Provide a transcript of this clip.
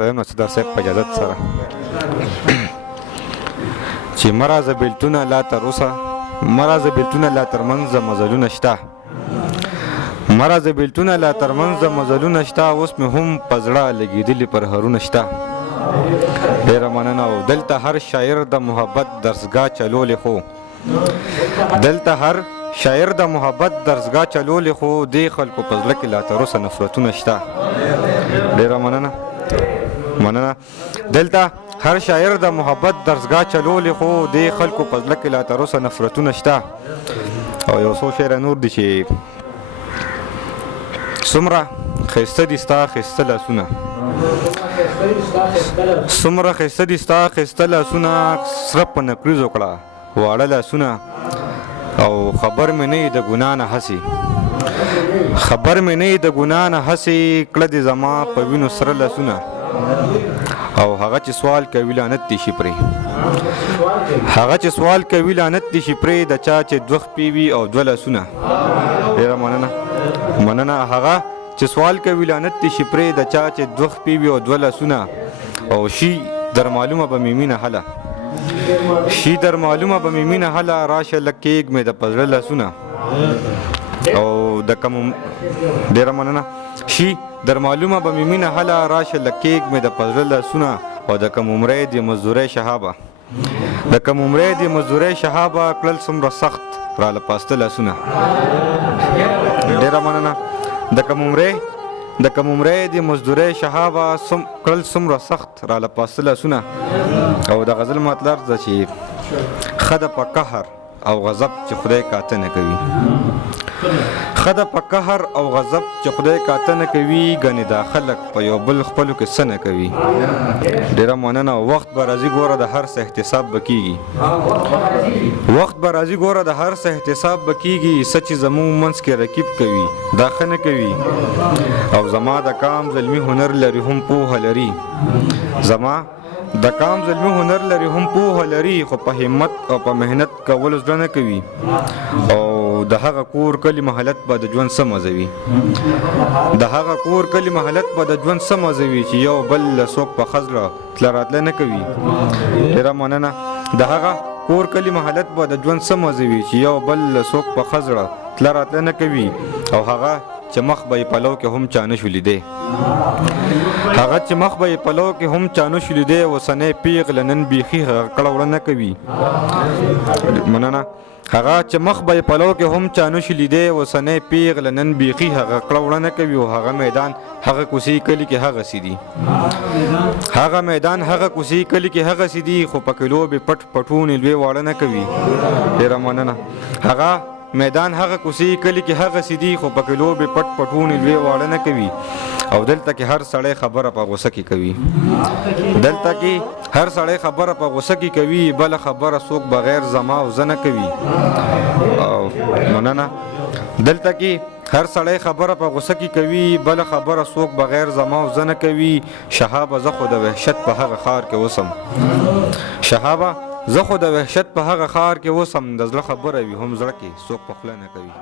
نو صدر صاحب په اجازت سره چې مرازه بیلتونه لا تر اوسه مرازه بیلتونه لا تر منځه مزلونه شته مرازه بیلتونه لا تر منځه مزلونه شته اوس مې هم په زړه لګېدلي پرهرونه شته ډېره مننه او دلته هر شاعر د محبت درسګاه چلولې خو دلته هر شاعر د محبت درسګاه چلولې خو دې خلکو په زړه کې لا تر اوسه نفرتونه شته ډېره مننه دلته هر شاعر د محبت درسګاه چلولې خو دې خلکو په زړه کې لا تر اوسه نفرتونه شته او یو څو شعره نور دي چې څومره ښایسته دي ستا ښایسته لاسونه څومره ښایسته دي ستا ښایسته لاسونه سره په نکریزو کړه واړه لاسونه او خبر مې نه د ګناه نه هسې خبر مې نه د ګناه نه هسې کړه دې زما په وینو سره لاسونه او هغه چې سوال کوي لعنت دې شي پرې هغه چې سوال کوي لعنت دې شي پرې د چا چې دوه خپې وي او دوه لاسونه ډېره مننه هغه چې سوال کوي لعنت دې شي پرې د چا چې دوه خپې وي او دوه لاسونه او شي در معلومه به مې مینه هله شي در معلومه به مې مینه هله راشه لږ کېږ مې د په زړه لاسونه او د کوم ډېره مننه شي در معلومه به مې مینه هله راشه لږ کېږ مې د په زړه لاسونه او د کوم عمرۍ د مزدورۍ شهابه د کوم عمرۍ د مزدورۍ شهابه کړل څومره سخت راله پاسته لاسونه ډېره مننه د کوم عمرۍ د مزدورۍ شهابه کړل څومره سخت راله پاسته لاسونه او د غزل مطلب ده چې ښه ده په قهر او غضب چې خدای کاته نه کوي ښه ده په قهر او غضب چې خدای کاته نه کوي ګنې دا خلک په یو بل خپلو کې څه نه کوي ډېره مننه وخت به راځي ګوره د هر څه احتساب به کېږي وخت به راځي ګوره د هر څه احتساب به کېږي څه چې زموږ منځ کې رقیب کوي دا ښه نه کوي او زما د کام زلمي هنر لري هم پوهه لري زما د کام زلمي هنر لري هم پوهه لري خو په همت او په محنت کولو زړه نه کوي او د هغه کور کلي محلت به د ژوند څه مزه وي د هغه کور کلي محلت به د ژوند څه مزه وي چې یو بل له څوک په خزله تله راتله نه کوي ډېره مننه د هغه کور کلي محلت به د ژوند څه مزه وي چې یو بل له څوک په خزله تله راتله نه کوي او هغه چې مخ به یې پلو کې هم چا نه شو لیدی هغه چې مخ به یې پلو کې هم چا نه شو لیدی اوسنی پیغله نن بیخي هغه کړه وړه نه کوي مننه هغه چې مخ به یې پلو کې هم چا نه شو لیدی اوسنی پیغله نن بیخي هغه کړه وړه نه کوي او هغه میدان هغه کوڅې کلي کې هغسې دي هغه میدان هغه کوڅې کلي کې هغسې دي خو پکې لوبې پټ پټونې لوی واړه نه کوي ډېره مننه هغه میدان هغه کوڅې کلي کې هغسې دي خو پکې لوبې پټ پټونې لوی واړه نه کوي او دلته کې هر سړی خبره په غوسه کې کوي دلته کې هر سړی خبره په غوسه کې کوي بله خبره څوک بغیر زما او زه نه کوي او مننه دلته کې هر سړی خبره په غوسه کې کوي بله خبره څوک بغیر زما او زه نه کوي شهابه زه خو د وحشت په هغه ښار کې اوسم شهابه زه خو د وحشت په هغه ښار کې اوسم د زړه خبره وي هم زړه کې څوک په خوله نه کوي